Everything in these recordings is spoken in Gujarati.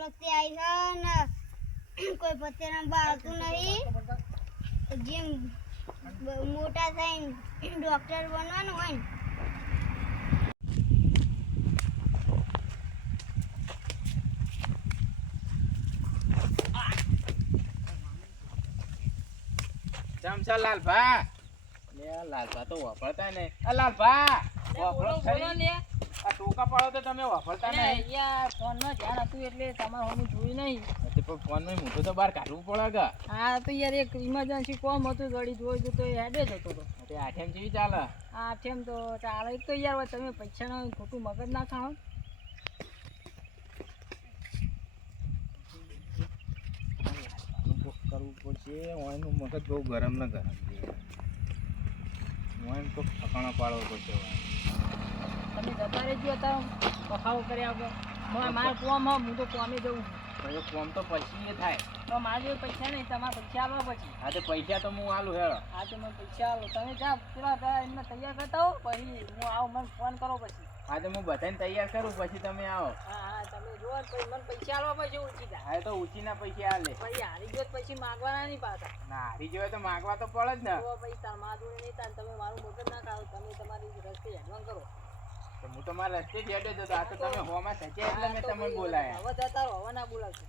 વખતે આવી છે ને કોઈ રમવા આવતું નહીં જેમ મોટા થઈને ડોક્ટર બનવાનું હોય ને. ચમચા લાલભા? લે લાલભા તો વાપરતા ને લાલભા વાપરો ખરી. આ ટોકા પાડો તો તમે વાપરતા નહીં. ફોનમાં ધ્યાન હતું એટલે તમારે હું જોયું નહીં. તે પણ ફોનમાં તો બહાર કાઢવું પડે કે હા તો યાર એક ઇમરજન્સી કોમ હતું ગળી જોઈ તો એ હેડે જતો હતો તે. આઠેમ જેવી ચાલે. આઠેમ તો ચાલે. તો યાર તમે પૈસાનો ખોટું મગજ ના ખાઓ. કરવું પડશે ઓયનું મગજ બહુ ગરમ ને ગરમ છે. ઓયન તો ઠકાણા પાડવો પડશે ઓય. તમે જતા રહેજો અત્યારે. પખાવો કર્યા વગર મારે મારે કોમ હ તો કોમે જવું છું. કોમ તો પછી એ થાય. તો મારા જોડે પૈસા નહીં તમારા પૈસા આલવા પછી. હા તો પૈસા તો હું આલું હેળો હા તો મને પૈસા આવો તમે જા પેલા પેલા એમને તૈયાર કરતા હો પછી હું આવું મને ફોન કરો પછી. હા તો હું બધાને તૈયાર કરું પછી તમે આવો. હા હા તમે જો પછી મને પૈસા આલવા પછી ઉચી જા. હા તો ઊંચીના પૈસા આલે. પછી હારી ગયો પછી માગવાના નહીં પાછા. ના હારી જોઈએ તો માગવા તો પડે જ ને. તો પછી તમારું નહીં તમે મારું મગજ ના ખાઓ તમે તમારી રસ્તે હેડવાન કરો. હું તો રસ્તે જ જતો આ તો તમે હોમાં સચ્યા એટલે મેં તમને બોલાયા. હવે જતા રહો હવે ના બોલાવશો.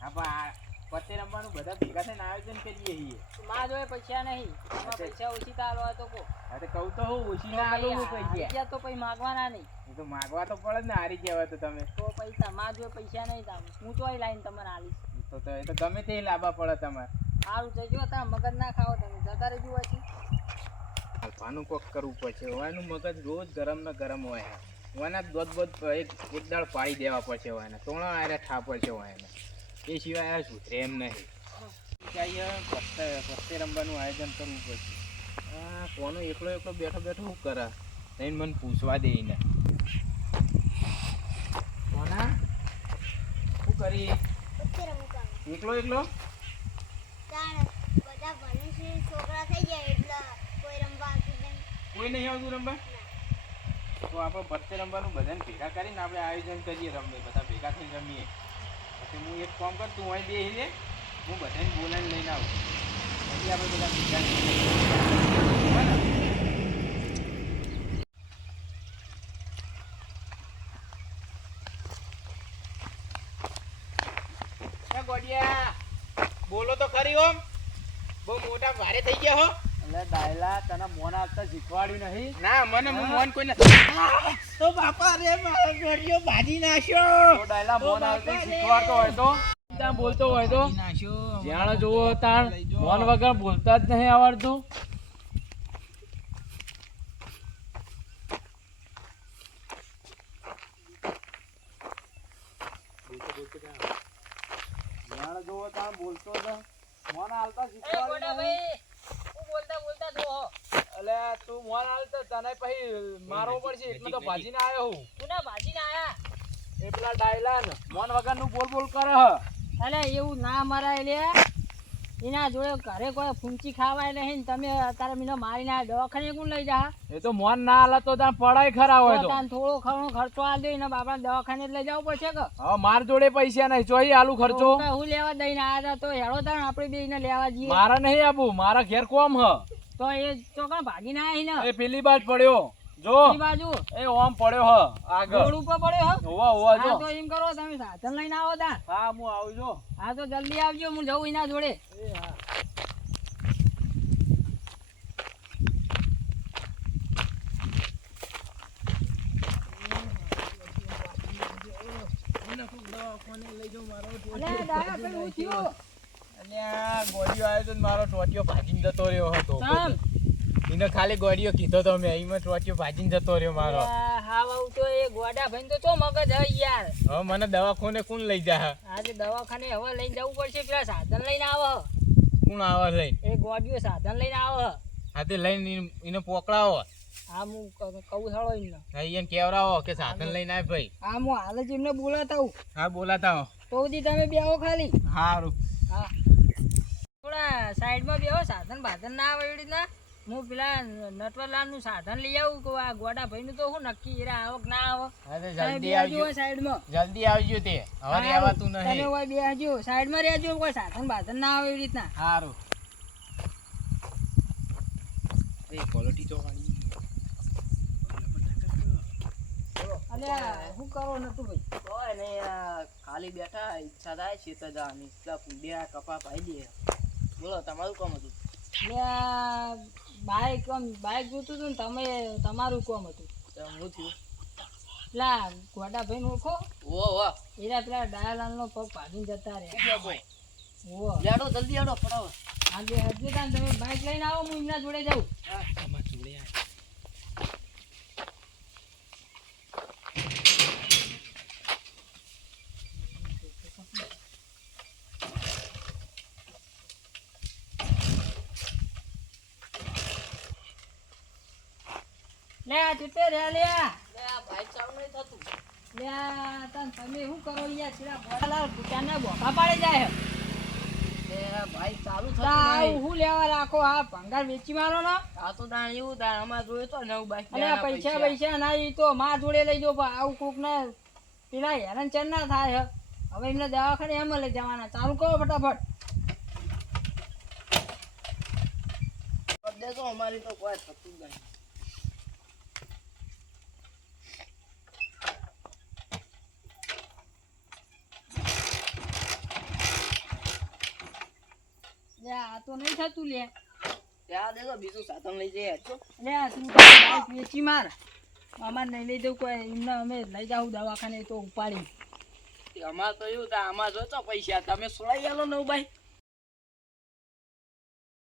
હા પણ પત્તે રમવાનું બધા ભેગા થઈને આયોજન કરીએ છીએ. મારા જોડે પૈસા નહીં. તમારા પૈસા ઓછી તાલો તો કહો. હા તો કહું તો હું ઓછી ના આલું હું હારી પૈસા ગયા તો પછી માગવાના નહીં. એ તો માગવા તો પડે ને હારી ગયા તો તમે. તો પૈસા માં જોડે પૈસા નહીં તામ હું તો લાઈન તમારે તમને આલીશ તો તો એ તો ગમે તે લાભા પડે તમારે. સારું જજો તમે મગજ ના ખાઓ તમે જતા રહેજો પછી. અલ્ફાનું કોક કરવું પડશે. ઓયનું મગજ રોજ ગરમ ને ગરમ હોય. ઓયના દોધ બોધ એક એક દાળ પાડી દેવા પડશે વાના તોણા આરે થાપડ છે ઓયને એ સિવાય આ સુધરે એમ નહીં. પત્તે રમવાનું આયોજન કરવું પડશે. આ કોનો એકલો એકલો બેઠો બેઠો શું કરે? લઈને મને પૂછવા દે ને કોના શું કરી? એકલો એકલો? બધા ભણે છોકરા થઈ જાય એટલે કોઈ રમવા કોઈ નહીં આવતું રમવા? તો આપણે પત્તે રમવાનું બધાને ભેગા કરીને આપણે આયોજન કરીએ, રમીએ, બધા ભેગા થઈને રમીએ. પછી હું એક કામ કર, તું અહીં બેસી રે હું બધાને બોલાવીને લઈને આવું. પછી આપણે બધા ભેગા બોલો તો ખરી ઓમ. બહુ મોટા ભારે થઈ ગયા હો. એટલે ડાયલા તને મોન આપતા શીખવાડ્યું નહીં. ના મને હું મોન કોઈ તો બાપા રે મારો ગોળીઓ ભાજી નાખ્યો. તો ડાયલા મોન ઓ આપતા બાપા રે. શીખવાડતો હોય તો? ત્યાં બોલતો હોય તો? જ્યાં જુઓ. તાણ મોન વગર બોલતા જ નહીં આવડતું. બોલતો જ મોન હાલતા શીખવાડ્યું નહીં. એટલે તું મોન હાલતો તને પછી મારવો પડશે એટલે તો ભાજીને આવ્યો હું. એ પેલા ડાયલા મોન વગરનું બોલ બોલ કરે હ. અલે એવું ના મરાય લે. એના જોડે ઘરે કોઈ ફૂંચી ખાવાય નહીં તમે અત્યારે મીનો મારીને દવાખાને કોણ લઈ જા? એ તો મોન ના હાલે તો ત્યાં પડાય ખરા હોય તો. તાન થોડો ઘણો ખર્ચો આ દે ને બાપા દવાખાને લઈ જવું પડશે કે? હવે માર જોડે પૈસા નહીં જોઈ આલુ ખર્ચો. હું લેવા દઈને આયા તો હેડો તાણ આપણે બેયને લેવા જઈએ. મારા નહીં આબુ મારા ઘેર કોમ હ. તો એ ચોકા ભાગી ના આવી ને. એ પેલી બાજ પડ્યો. જો. પેલી બાજુ. એ ઓમ પડ્યો હ આગળ. રોડ ઉપર પડ્યો હ. હોવા હોવા જો. તો એમ કરો તમે સાધન લઈને આવો તા હા હું આવું જો. હા તો જલ્દી આવજો હું જઉં એના જોડે. એ હા. લઈ જાઉં અલ્યા ગોળીઓ આવ્યો તો મારો ટોટિયો ભાજીને જતો રહ્યો હતો. એને ખાલી ગોળીઓ કીધો તો મેં. એમાં ટોટિયો ભાજીને જતો રહ્યો મારો. હા આવું તો એ ગોડા ભાઈ તો તો મગજ હે યાર. હવે મને દવાખાને કોણ લઈ જા આજે દવાખાને હવે લઈને જવું પડશે પેલા સાધન લઈને આવો. કોણ આવે લઈ? એ ગોડીઓ સાધન લઈને આવો. હાથે લઈને ઈને- એને પોકળાવો. હા હું કહું થાળો એમને. હા કેવડાવો કે સાધન લઈને આવ ભાઈ. હા હું હાલ જ એમને બોલાતા હું હા બોલાતા હો તો તમે બેહો ખાલી. સારું હા. સાઈડમાં બેહો સાધન બાધન ના આવે ના હું પેલા નટવરલાલનું સાધન લઈ આવું કે આ ગોડા ભાઈ નું તો હું નક્કી એરા આવક ના આવક હા જલ્દી આવજો. સાઈડમાં. જલ્દી આવજો તે. હવે રહેવાતું તમે નહીં. હોય બેહજો સાઈડમાં રહેજો કોઈ સાધન બાધન ના આવે એવી રીતના. સારું એ ક્વોલિટી તો વાળી. અલે શું કરો નતું ભાઈ હોય ને ખાલી બેઠા ઈચ્છા થાય છે તો જવાની કપા પાઈ દે. બોલો તમારું કોમ હતું? બાઈક આમ બાઈક જોતું હતું ને તમે તમારું કોમ હતું. હું થયું? પેલા ગોડા ભાઈ નું ઓળખો? ઓ ઓ એરા પેલા ડાયાલાલ નો પગ ભાગીને જતા રહ્યા. ઓ. લેડો જલ્દી આડો પડાવો આજે હજી તાન તમે બાઈક લઈને આવો હું એમના જોડે જાઉં. લે ચૂંટે રે લે. બાઈક ચાલુ નહીં થતું. લે તન તમે શું કરો યાર ચીડા ગોડાલાલ ભૂટાના બોકા પાડે જાય હે. લે ભાઈ ચાલુ થતું નહીં. હું લેવા રાખો? આ ભંગાર વેચી મારો ને? આ તો દાણ એવું દાણ અમાર જોયું તો નવ બાઈક અલે પૈસા પૈસા. ના ઈ તો માં જોડે લઈ પણ આવું કોક ને પેલા હેરાન ચેન ના થાય હે. હવે એમને દવાખાને એમ લઈ જવાના. ચાલુ કરો ફટાફટ. દેજો અમારી તો કોઈ થતું નહીં લે આ તો નહીં થતું લે. ત્યાં દેજો બીજું સાધન લઈ જઈએ હેડજો. લે આ તું વેચી માર. અમાર નહીં લઈ જવું કોઈ એમને અમે લઈ જાઉં દવાખાને તો ઉપાડી અમારે તો એવું અમાર જોતો પૈસા. તમે સોળાઈ આલો નવ બાઈક?